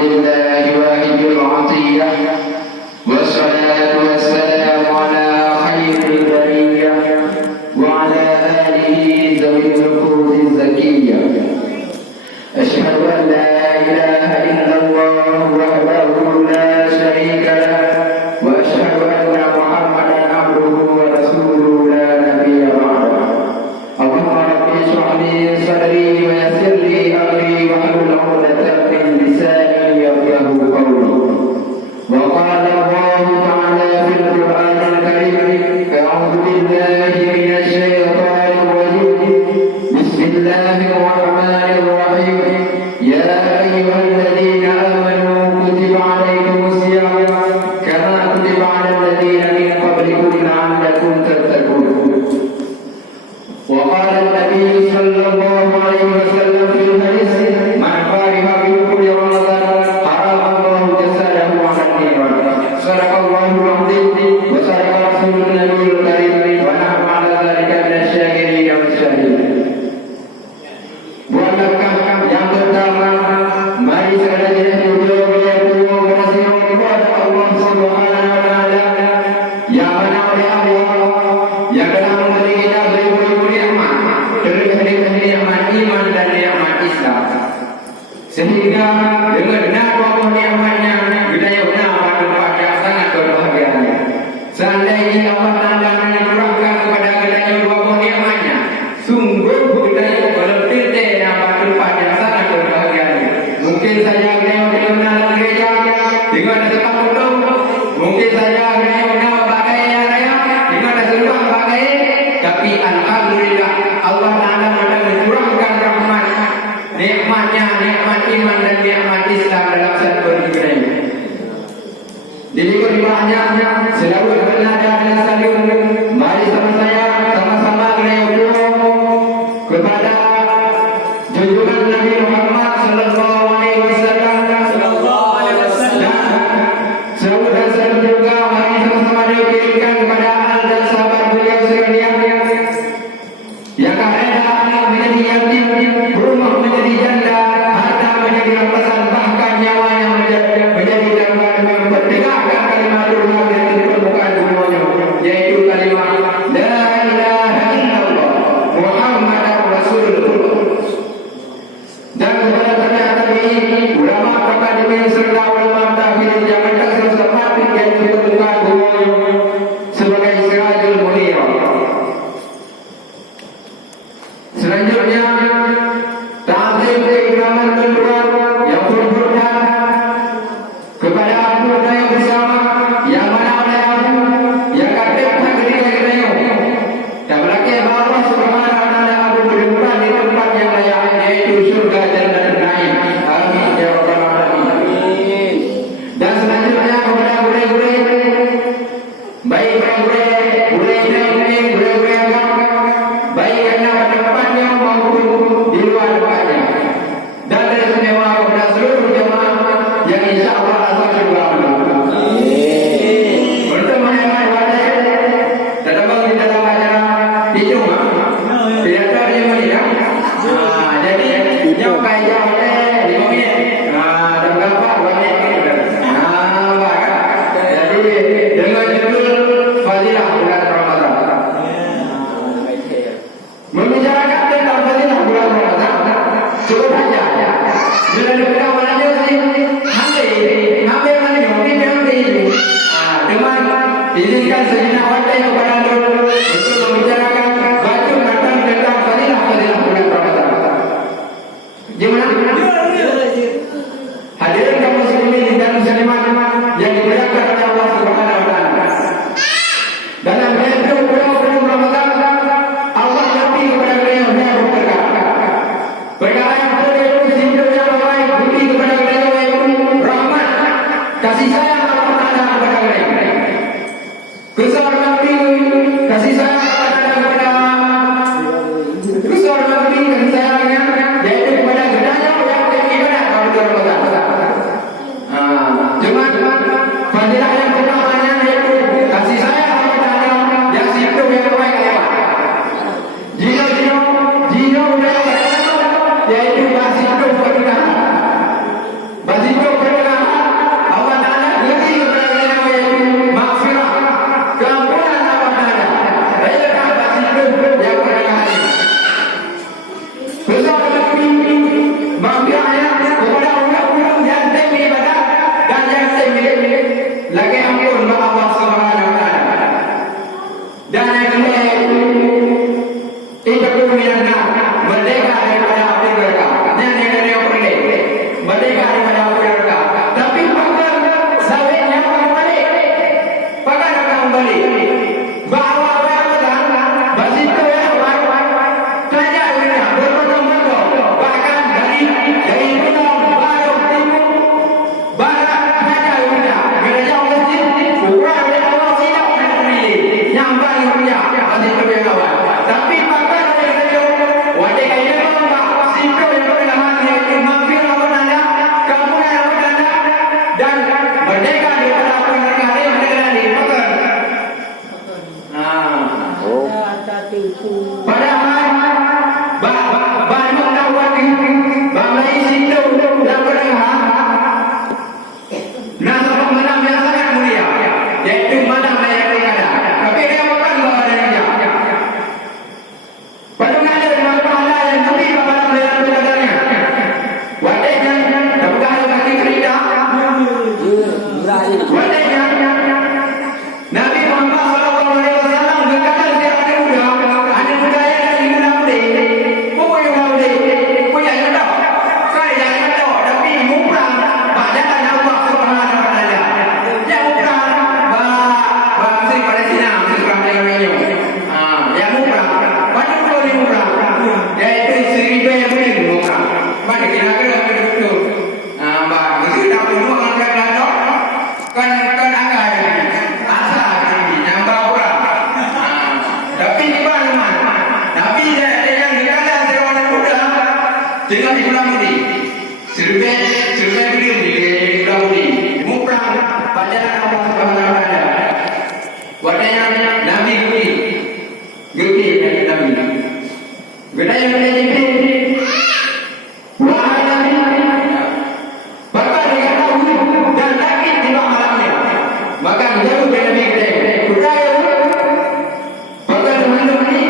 لله واحد العطية، والصلاة والسلام على خير البرية وعلى آله ذوي النفوذ الزكية. أشهد أن لا إله إلا الله وحده لا شريك له، وأشهد أن محمدا عبده ورسوله لا نبي بعده. اللهم رب اشرح لي صدري ويسر لي أمري واحلل عقدة من لساني يفقهوا قولي. وقال الله تعالى في القرآن الكريم: أعوذ بالله من الشيطان الرجيم، بسم الله الرحمن الرحيم. يا أيها الذين آمنوا كتب عليكم الصيام كما كتب على الذين من قبلكم لعلكم تتقون. وقال النبي صلى الله عليه وسلم في الحديث: من فرح بكل رمضان حرم الله جسده على النيران. صدق الله العظيم وصدق رسول النبي الكريم، ونحن على ذلك من الشاكرين والشاهدين. Buat langkah yang pertama, mari sekalian juga berdoa berhasil kepada Allah Subhanahu wa Ta'ala, yang mana oleh Allah yang telah memberi kita beribu-ribu nikmat, terlebih nikmat iman dan nikmat Islam, sehingga dengan benar nikmatnya kita benar tempat yang sangat berbahagia. Seandainya Allah Ta'ala mencurahkan kepada kita dua nikmatnya, sungguh kita berpikir tempat yang sangat berbahagia. Mungkin saja kita benar gereja dengan tetap utuh, mungkin saja kita benar pakai raya dengan seluruh pakai, tapi alhamdulillah Allah Ta'ala mencurahkan rahmat, nikmatnya, nikmat iman dan nikmat Islam dalam satu negeri ini. Diberi banyaknya selalu bernada dan saling. Mari sama-sama berdoa kepada junjungan Nabi Muhammad sallallahu alaihi wasallam. Saudara juga mari sama-sama dikirimkan kepada ahli dan sahabat beliau sekalian yang keadaan menjadi yatim, rumah menjadi janda, harta menjadi rampasan, bahkan nyawa yang menjadi dampak mendengarkan kalimat Allah dari permukaan dunia, yaitu kalimat La ilaha illallah Muhammadar Rasulullah. Dan kepada ternyata ini ulama akademi serta ulama tabi'in yang mendapat sempat yang permukaan dunia sebagai sirajul munir. Selanjutnya, ta'zim keikraman kedua yang berhormat kepada Abu Daya bersama yang mana oleh Abu yang kata negeri negeri dan berlaku Allah Subhanahu wa Ta'ala Abu berjumpa di tempat yang layak, yaitu surga Jannah Naim. Amin ya rabbal alamin. Dan selanjutnya kepada guru-guru, baik guru-guru agama, baik yang ada tempatnya maupun di luar tempatnya, dan teristimewa kepada seluruh jemaah yang insya Allah akan juga bertemu dengan wajah terdapat di dalam acara di Jumat tidak ada yang melihat. Jadi yang kaya oleh 5 menit dan berapa 2 menit jadi dengan judul Fadilah Bulan Ramadan. Membicarakan tentang fadilah bulan Ramadan, cukup saja bila kita mana sih hampir mana ini dengan izinkan sejenak waktu kepada dulu untuk membicarakan baju tentang fadilah bulan Ramadan. Gimana? Hadirin kaum muslimin dan muslimat yang dimuliakan oleh Allah Subhanahu wa Ta'ala. Dalam bulan Ramadan Allah lebih kepada beliau yang berkata, perkara yang beliau hidup yang baik beri kepada beliau yang rahmat, kasih sayang Allah Ta'ala kepada beliau. Kesal Nabi, kasih sayang Allah Ta'ala kepada kesal Nabi, kasih sayangnya yaitu kepada gedanya yang beribadah pada bulan Ramadan. Cuma fadilah yang pertamanya Budi. Survei video ni dia Budi. Muprang panjangan Allah Subhanahu Wa Taala. Wadanya Nabi Budi. Budi Nabi. Gedaya Nabi. Wahai Nabi. Bakal dia tahu dan sakit di malamnya. Maka jauh dari Nabi Gedaya. Gedaya bakal mandung ni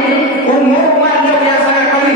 umur mandung yang sangat kali.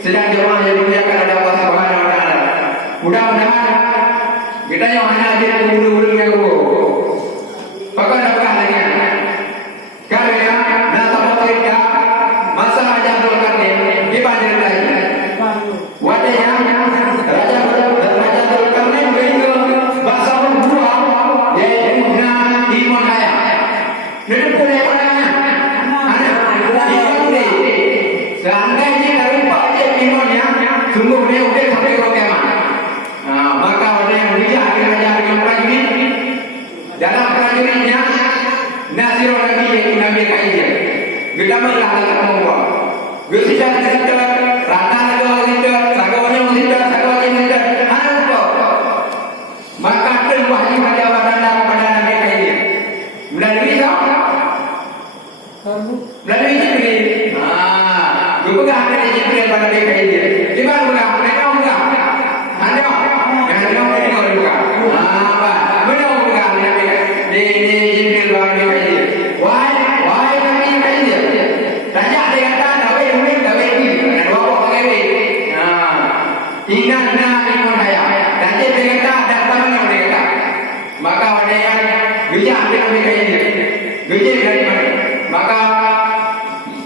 Sedang jemaah yang dimuliakan oleh Allah Subhanahu Wa Taala. Mudah-mudahan kita yang hanya di ulu-ulu yang Pakai dapat lagi. Karena nasabah kita masa aja dulukan ni dipanggil lagi. Wadanya raja dulukan ni begitu bahasa dua yaitu Timon Raya. Ini boleh mana? Seandainya dari Pak Cik Timonnya sungguh dia udah sampai ke kemah. Maka orang yang bijak akan ajar dengan prajurit. Dalam prajuritnya Nasir Nabi yaitu Nabi Kaijir. Gedamalah dalam membuat. Gesita rata kita, sagawanya kita, ada apa? Maka terwahyu pada wadana kepada Nabi Kaijir. Melalui siapa? Melalui Jibril. Pegang pada Jibril pada Nabi Kaijir. Di mana pegang? Mereka pegang. Anda jangan tengok juga. Mana pegang Nabi di Jibril pada Nabi Kaijir. Wahai Nabi Kaijir. Tanya dia kata Nabi Ummi Nabi Ummi. Dan bawa pakai Nabi. Ingat Nabi Muhammad. Tanya dia kata dan tangan dia kata. Maka ada yang bijak dengan Nabi Kaijir. Bijak dari mana? Maka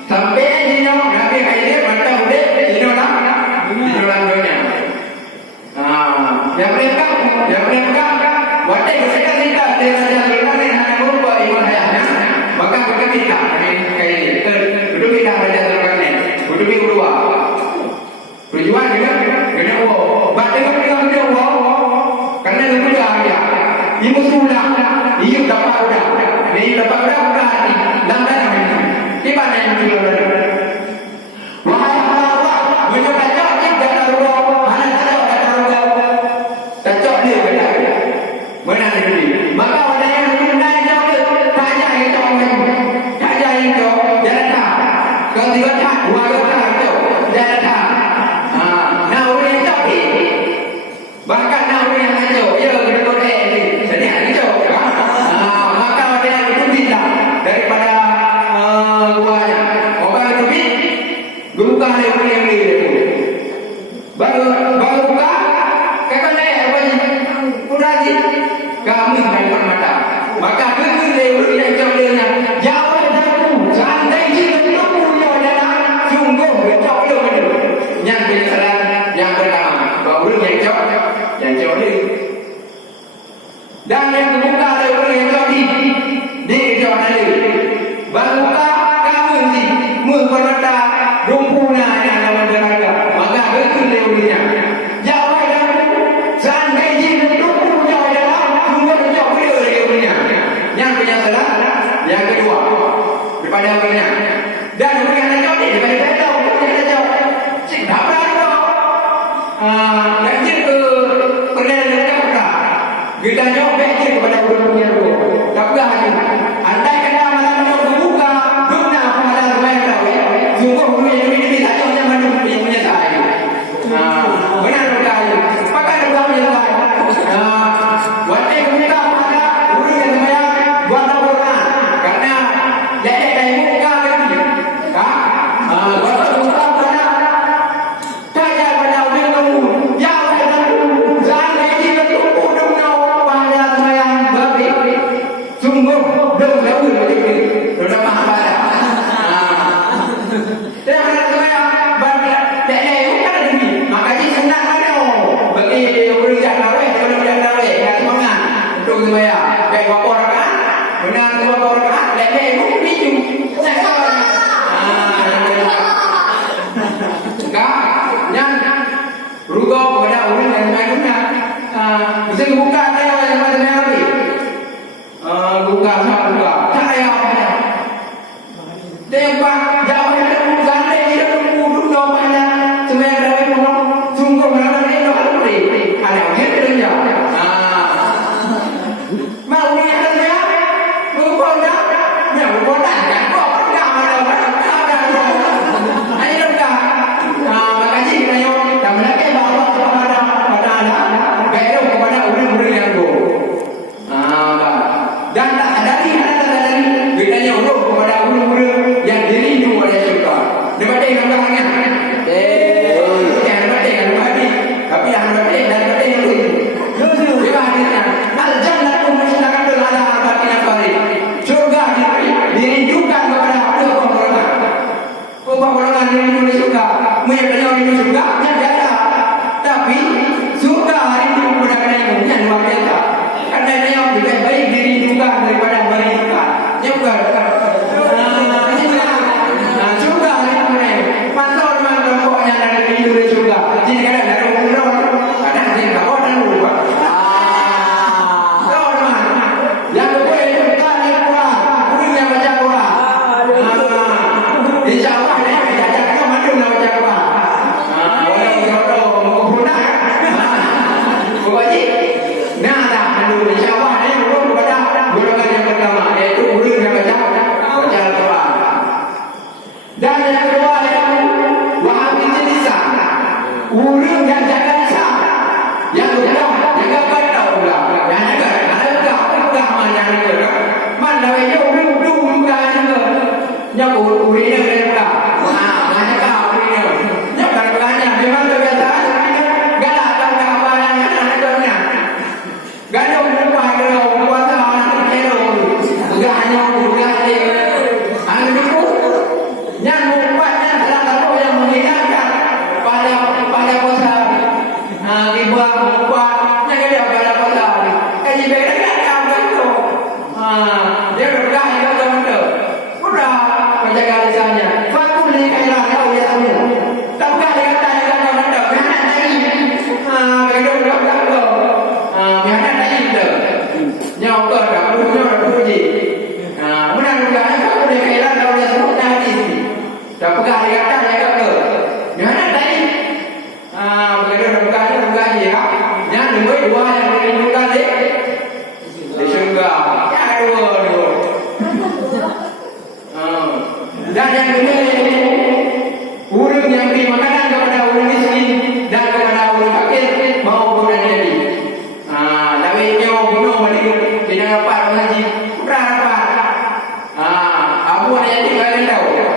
sampai Nabi Kaijir mata udah dinolang dunia. Yang mereka wadai kita dia saja lupa dengan lupa iman hayatnya. Maka kita Nabi Kaijir duduk kita baca terkene. Duduk di kedua. Tujuan kena baca dengan dia karena itu dia. Ibu sudah, ibu dapat udah. Ini dapat udah hati. Lambat ini. Gimana yang kita dan yang kebuka dari orang yang jauh di jauh dari baru kamu ni mengkormata rumpuna yang dalam neraka maka betul leulnya jauh dari sandai jin rumpunya adalah sungguh jauh leulnya yang punya salah yang kedua daripada orangnya dan orang yang jauh ni daripada jauh orang yang jauh cik tak berapa yang cik kita nyobek kepada orang punya roh. Tak boleh. Andai kena malam tembak jauh yang gandeng dia duduk mana sebenarnya dari rumah sungguh mana ini orang beri ada yang kerja mau ni ada dia bukan dah yang bukan dah kau dah mana ada ini dah makasih kita yo dah melaki bawa kepada baru kepada orang-orang yang go dan tak sadari kita yo kepada orang-orang yang dirindu oleh syurga. Debat yang namanya. Yang debat yang namanya. Tapi yang debat yang lain. Ibaratnya al-jannatu mushtaqatun ala arba'in farid. Syurga dirindukan kepada golongan. Golongan dirindu oleh syurga. Menyebutnya rindu syurga yang ada. Tapi syurga rindu kepada yang luar biasa. Karena yang lebih baik dirindukan daripada merindukan. Yang bukan. Dan yang kedua, urang yang beri makanan kepada orang miskin dan kepada orang fakir maupun yang jadi. Lawainya bunuh balik kena dapat orang haji, pernah dapat. Abu yang tinggal tahu.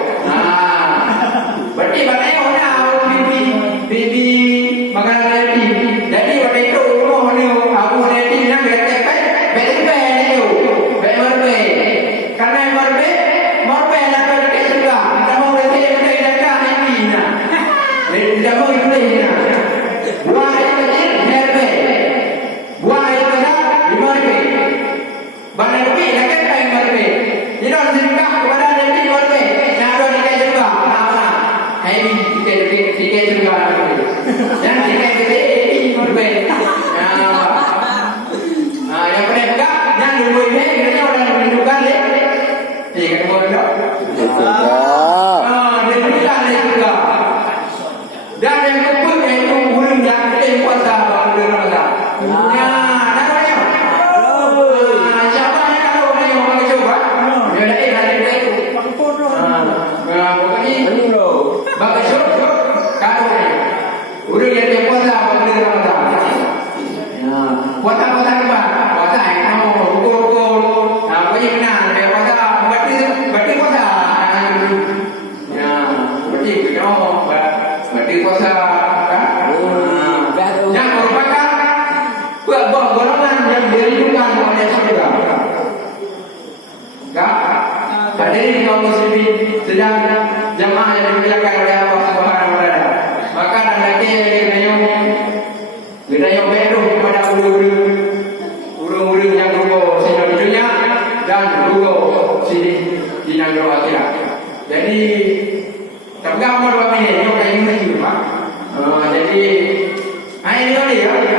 Berarti banyak orang bibi makanan lagi. Jadi waktu itu rumah ni abu ni yang berkait berbe ni berbe. Karena berbe tidak mau ikutnya. Buah yang kecil herbe, buah yang besar 5 ribu. Bandar lebih lagi kain herbe. Jadi orang sedekah kepada lebih herbe. Nak ada tikai juga. Ini tikai juga. Jangan tikai herbe. Yang paling enggak, yang dulu ini kerana orang menunjukkan le. Kata orang tak. Dia menunjukkan le juga. Dan yang keempat iaitu urang yang kita puasa pada bulan Ramadan. Namanya. Siapa yang kalau orang yang mau coba? Dia ada itu. Pokoknya bagi coba kalau urang yang dia puasa pada bulan Ramadan. Puasa apa? Puasa yang ukur. Pokoknya benar dia puasa berarti puasa. Berarti puasa kan? Yang merupakan golongan yang dirindukan oleh surga. Hadirin kaum muslimin sedang jamaah yang dimuliakan oleh Allah Subhanahu wa taala. Maka hendaknya kita yang beruh kepada urang-urang yang rugo sini di dunia dan rugo sini di negeri akhirat. Jadi tergambar bagi ini kayak ini Pak. Jadi ini dia ya.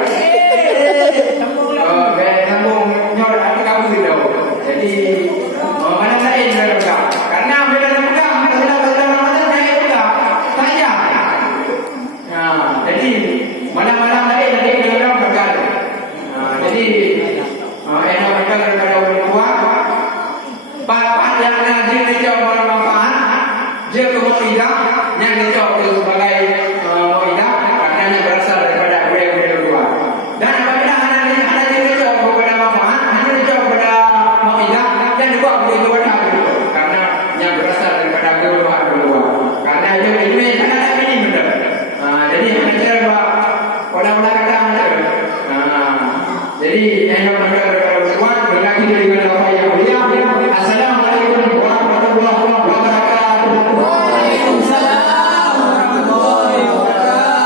Sambung nyor aku kamu gitu. Jadi mana lain mereka. Karena mereka yang dicop itu sebagai mu'idah maknanya berasal daripada budaya-budaya luar. Dan apabila anda dicop kepada manfaat, anda dicop kepada mu'idah dan juga begitu wadah begitu. Karena yang berasal daripada keluar luar. Karena itu ada ini benda. Jadi anda coba olah-olah kata anda. Jadi yang benda daripada luar berlaki dengan apa yang mulia. Assalamualaikum warahmatullahi wabarakatuh.